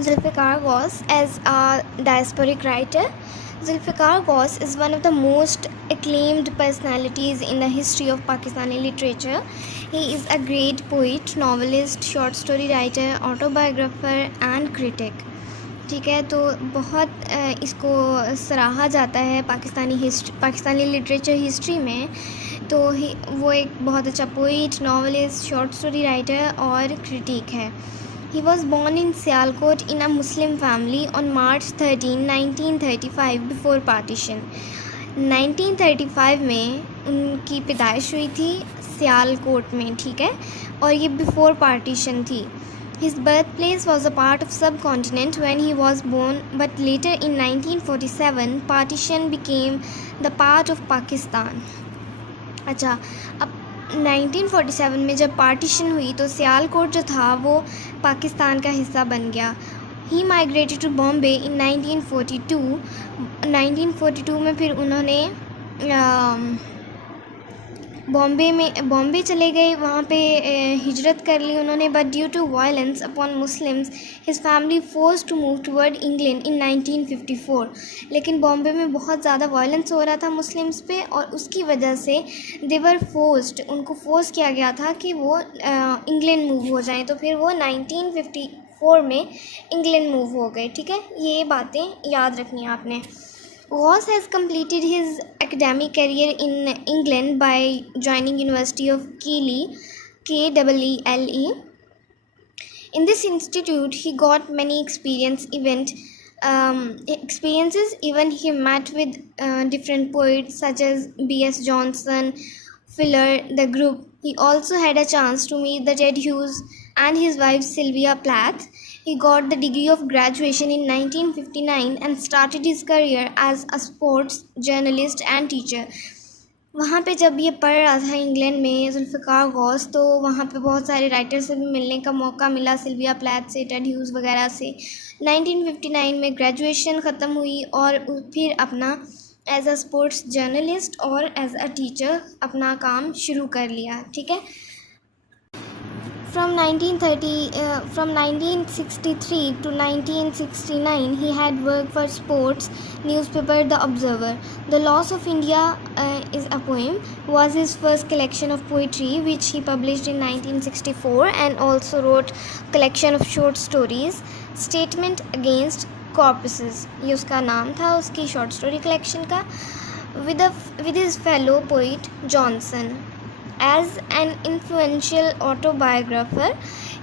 Zulfikar Ghaus as a diasporic writer. Zulfikar Ghaus is one of the most acclaimed personalities in the history of Pakistani literature. He is a great poet, novelist, short story writer, autobiographer and critic. ठीक है, तो बहुत इसको सराहा जाता है Pakistani literature history में। तो वो एक बहुत अच्छा poet, novelist, short story writer और क्रिटिक है। He was born in Sialkot in a Muslim family on March 13, 1935 before partition. 1935 में उनकी पैदाइश हुई थी सियालकोट में, ठीक है, और ये बिफोर पार्टीशन थी। His birthplace was a part of subcontinent when he was born, but later in 1947 partition became the part of Pakistan. अच्छा, अब 1947 में जब पार्टीशन हुई तो सियालकोट जो था वो पाकिस्तान का हिस्सा बन गया। ही माइग्रेटेड टू बॉम्बे इन 1942। 1942 में फिर उन्होंने बॉम्बे चले गए, वहाँ पे हिजरत कर ली उन्होंने। But due to violence upon Muslims his family force to move toward England in 1954। लेकिन बॉम्बे में बहुत ज़्यादा वायलेंस हो रहा था मुस्लिम्स पे, और उसकी वजह से देवर फोर्स्ड, उनको फोर्स किया गया था कि वो इंग्लैंड मूव हो जाएं। तो फिर वो 1954 में इंग्लैंड मूव हो गए, ठीक है। ये बातें याद रखनी है आपने। Ghaus has completed his academic career in England by joining University of Keele, K-E-E-L-E. In this institute, he got many experiences. Even he met with different poets such as B.S. Johnson, Fuller, the group. He also had a chance to meet the Ted Hughes and his wife Sylvia Plath. He got the degree of graduation in 1959 and started his career as a sports journalist and teacher. वहाँ पे जब ये पढ़ रहा था England में जुल्फ़िकार गौस, तो वहाँ पे बहुत सारे राइटर से भी मिलने का मौका मिला, सिल्विया प्लैथ से, टेड ह्यूज़ वगैरह से। 1959 में ग्रेजुएशन ख़त्म हुई और फिर अपना एज अ स्पोर्ट्स जर्नलिस्ट और एज अ टीचर अपना काम शुरू कर लिया, ठीक है। From 1963 to 1969, he had worked for sports newspaper The Observer. The Loss of India is a Poem was his first collection of poetry, which he published in 1964, and also wrote collection of short stories, Statement Against Corpses. ये उसका नाम था उसकी short story collection का, with his fellow poet Johnson. As an influential autobiographer,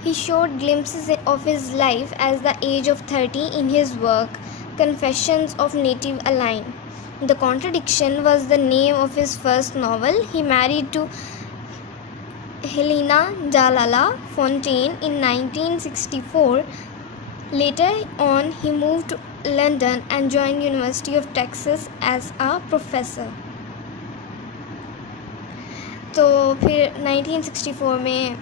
he showed glimpses of his life at the age of 30 in his work, Confessions of Native Alien. The Contradiction was the name of his first novel. He married to Helena Jalala Fontaine in 1964. Later on, he moved to London and joined University of Texas as a professor. तो फिर 1964 में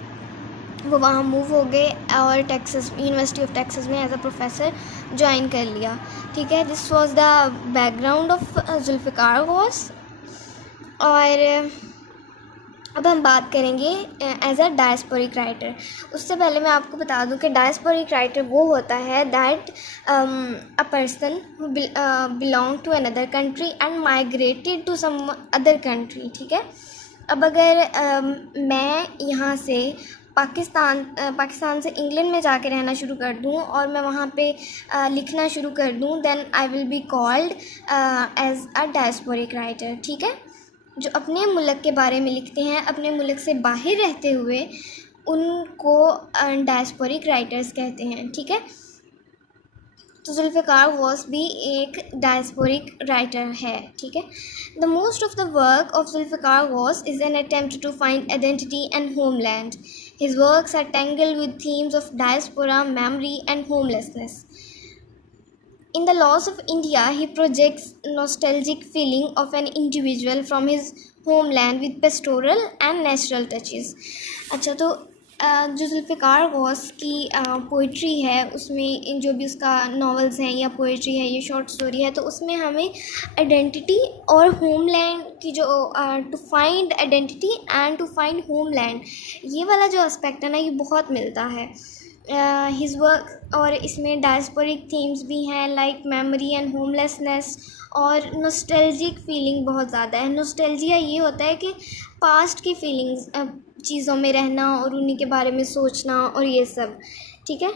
वो वहाँ move हो गए और university of Texas में as a professor join कर लिया, ठीक है। This was the background of Zulfikar Ghose. और अब हम बात करेंगे एज अ डायस्पोरिक राइटर। उससे पहले मैं आपको बता दूं कि डायस्पोरिक राइटर वो होता है that a person who belong to another country and migrated to some other country, ठीक है। अब अगर मैं यहाँ से पाकिस्तान से इंग्लैंड में जाके रहना शुरू कर दूँ और मैं वहाँ पे लिखना शुरू कर दूँ, then I will be called as a diasporic writer, ठीक है। जो अपने मुल्क के बारे में लिखते हैं, अपने मुल्क से बाहर रहते हुए, उनको डायस्पोरिक राइटर्स कहते हैं, ठीक है। तो जुल्फ़िकार गौस भी एक डायस्पोरिक राइटर है, ठीक है। The most of the work of Zulfikar Ghose is an attempt to find identity and homeland. His works are tangled with themes of diaspora, memory and homelessness. In The Loss of India, he projects nostalgic feeling of an individual from his homeland with pastoral and natural touches. अच्छा, तो जो जुल्फ़िकार गौस की poetry है, उसमें जो भी उसका novels हैं या पोइट्री है या शॉर्ट स्टोरी है, तो उसमें हमें आइडेंटिटी और होमलैंड की जो to find identity and to find homeland, ये वाला जो एस्पेक्ट है ना, ये बहुत मिलता है। हिज वर्क, और इसमें डायस्पोरिक थीम्स भी हैं लाइक मेमोरी एंड होमलेसनेस, और नॉस्टैल्जिक फीलिंग बहुत ज़्यादा है। नॉस्टैल्जिया ये होता है कि पास्ट की फीलिंग्स, चीज़ों में रहना और उन्हीं के बारे में सोचना और ये सब, ठीक है।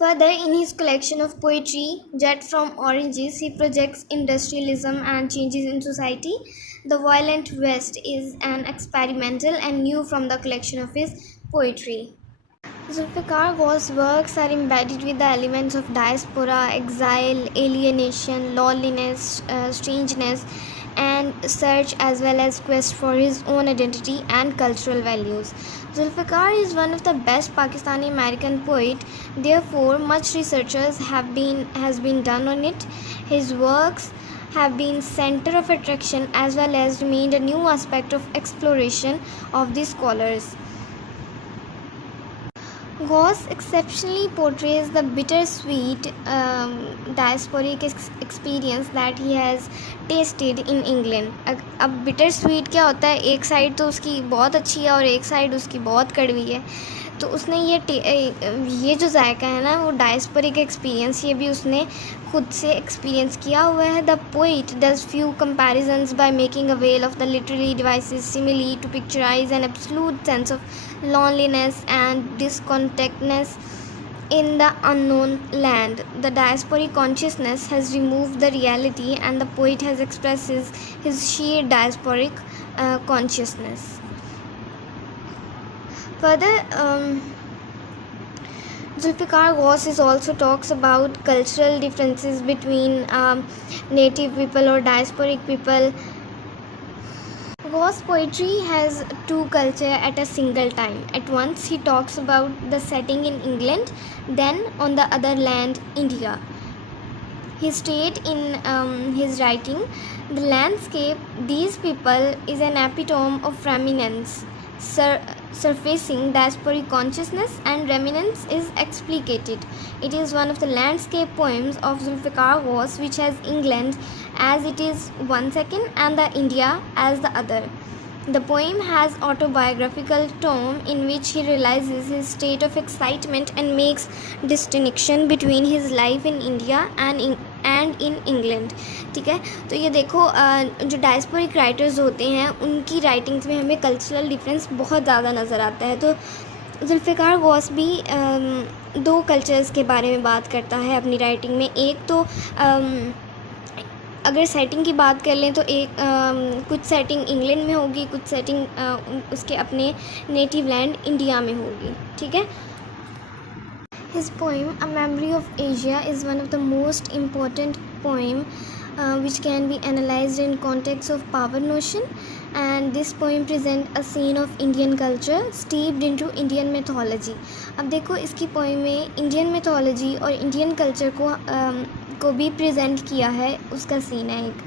Further, in his collection of poetry, Jet from Oranges, he projects industrialism and changes in society. The Violent West is an experimental and new from the collection of his poetry. Zulfikar Ghaus's works are embedded with the elements of diaspora, exile, alienation, loneliness, strangeness, and search, as well as quest for his own identity and cultural values. Zulfikar is one of the best Pakistani American poet. Therefore, much researchers has been done on it. His works have been center of attraction as well as remained a new aspect of exploration of the scholars. Ghaus exceptionally portrays the bittersweet diasporic experience that he has tasted in England. अब bittersweet क्या होता है, एक side तो उसकी बहुत अच्छी है और एक साइड उसकी बहुत कड़वी है, तो उसने ये जो जायका है ना, वो डायस्पोरिक एक्सपीरियंस, ये भी उसने खुद से एक्सपीरियंस किया हुआ है. The poet does few comparisons by making avail of the literary devices simile to picturise an absolute sense of loneliness and discontentedness in the unknown land. The diasporic consciousness has removed the reality and the poet has expressed his sheer diasporic consciousness. Further, Zulfikar Ghaus also talks about cultural differences between native people or diasporic people. Ghaus' poetry has two cultures at a single time. At once, he talks about the setting in England, then on the other land, India. He stated in his writing, the landscape, these people, is an epitome of reminiscence, surfacing diasporic consciousness, and reminiscence is explicated. It is one of the landscape poems of Zulfikar Ghaus, which has England as it is one second and the India as the other. The poem has autobiographical tone in which he realizes his state of excitement and makes distinction between his life in India and in England. ठीक है, तो ये देखो, जो diasporic writers होते हैं उनकी writings में हमें कल्चरल डिफरेंस बहुत ज़्यादा नज़र आता है. तो जुल्फ़िकार गौस भी दो कल्चर्स के बारे में बात करता है अपनी राइटिंग में. एक तो अगर सेटिंग की बात कर लें तो एक कुछ सेटिंग इंग्लैंड में होगी, कुछ सेटिंग उसके अपने नेटिव लैंड इंडिया में होगी. ठीक है. His poem A Memory of Asia is one of the most important poem which can be analyzed in context of power notion, and this poem present a scene of Indian culture steeped into Indian mythology. अब देखो इसकी poem में Indian mythology और Indian culture को भी present किया है, उसका सीन है एक.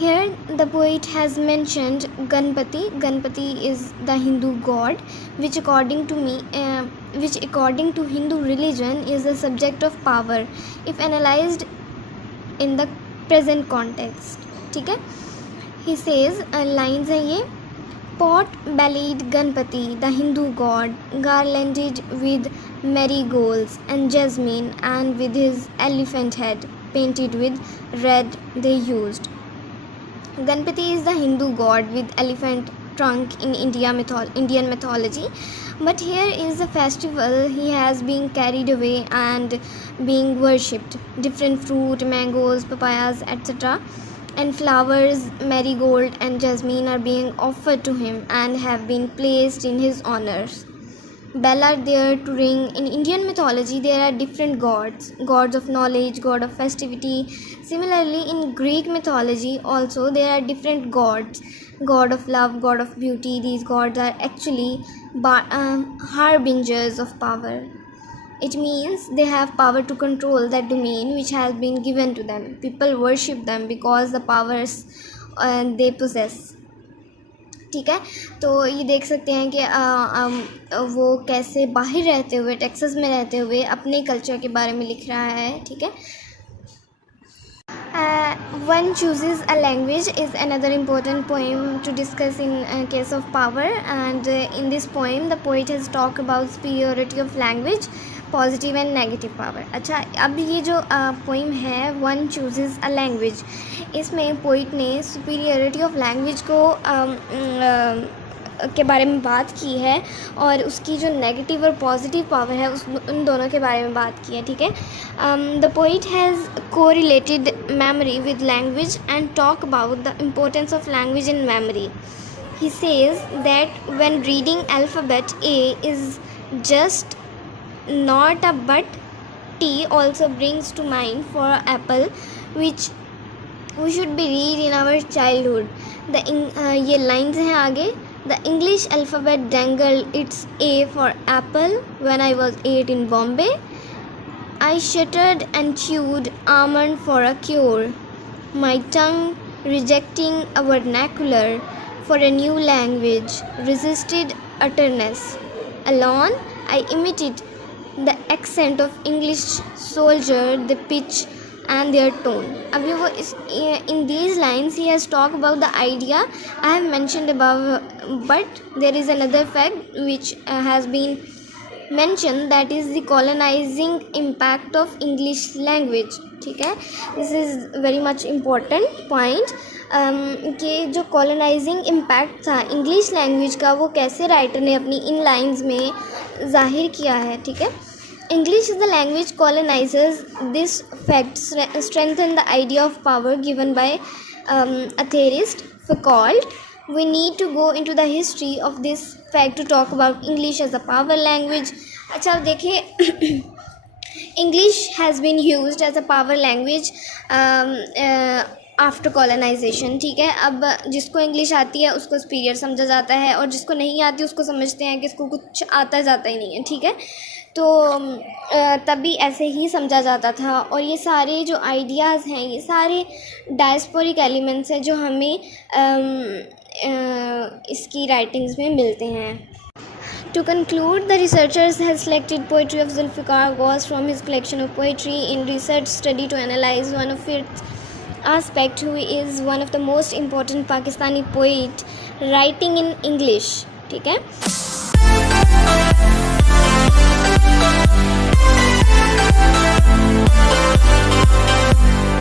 Here the poet has mentioned Ganpati. Ganpati is the Hindu god, which according to Hindu religion is the subject of power if analyzed in the present context. ठीक है. He says, lines हैं ये: pot-bellied Ganpati, the Hindu god, garlanded with marigolds and jasmine, and with his elephant head painted with red they used. Ganpati is the Hindu god with elephant trunk in Indian mythology, but here is the festival he has been carried away and being worshipped. Different fruit, mangoes, papayas, etc. and flowers, marigold and jasmine are being offered to him and have been placed in his honors. Bell are there to ring. In Indian mythology, there are different gods of knowledge, god of festivity. Similarly, in Greek mythology also there are different gods, god of love, god of beauty. These gods are actually harbingers of power. It means they have power to control that domain which has been given to them. People worship them because the powers they possess. ठीक है. तो ये देख सकते हैं कि वो कैसे बाहर रहते हुए, टेक्सास में रहते हुए अपने कल्चर के बारे में लिख रहा है. ठीक है. One chooses a language is another important poem to discuss in case of power, and in this poem the poet has talked about superiority of language, positive and negative power. अच्छा, अब ये जो पोइम है one chooses a language, इसमें poet ने superiority of language को के बारे में बात की है और उसकी जो नेगेटिव और पॉजिटिव पावर है उन दोनों के बारे में बात की है. ठीक है. The poet has correlated memory with language and talk about the importance of language in memory. He says that when reading alphabet A is just not a but, T also brings to mind for apple which we should be read in our childhood. ये lines हैं आगे. The English alphabet dangled its A for apple when I was 8 in Bombay. I shuddered and chewed almond for a cure. My tongue rejecting a vernacular for a new language resisted utterness. Alone I imitated the accent of English soldier, the pitch and their tone. अभी वो in these lines he has talked about the idea I have mentioned above, but there is another fact which has been mentioned, that is the colonizing impact of English language. ठीक है. This is very much important point कि जो colonising impact था English language का वो कैसे writer ने अपनी इन लाइंस में ज़ाहिर किया है. ठीक है. English is the language colonizers. This fact strengthen the idea of power given by a theorist Foucault. We need to go into the history of this fact to talk about English as a power language. अच्छा, अब देखिए English has been used as a power language after colonisation. ठीक है. अब जिसको English आती है उसको सुपीरियर समझा जाता है और जिसको नहीं आती उसको समझते हैं कि इसको कुछ आता जाता ही नहीं है. ठीक है. तो तभी ऐसे ही समझा जाता था और ये सारे जो आइडियाज़ हैं ये सारे डायस्पोरिक एलिमेंट्स हैं जो हमें इसकी राइटिंग्स में मिलते हैं. To conclude, the researchers have selected poetry of Zulfikar Ghaus from his collection of poetry in research study to analyze one of its aspect, who is one of the most important Pakistani poet writing in English. ठीक है.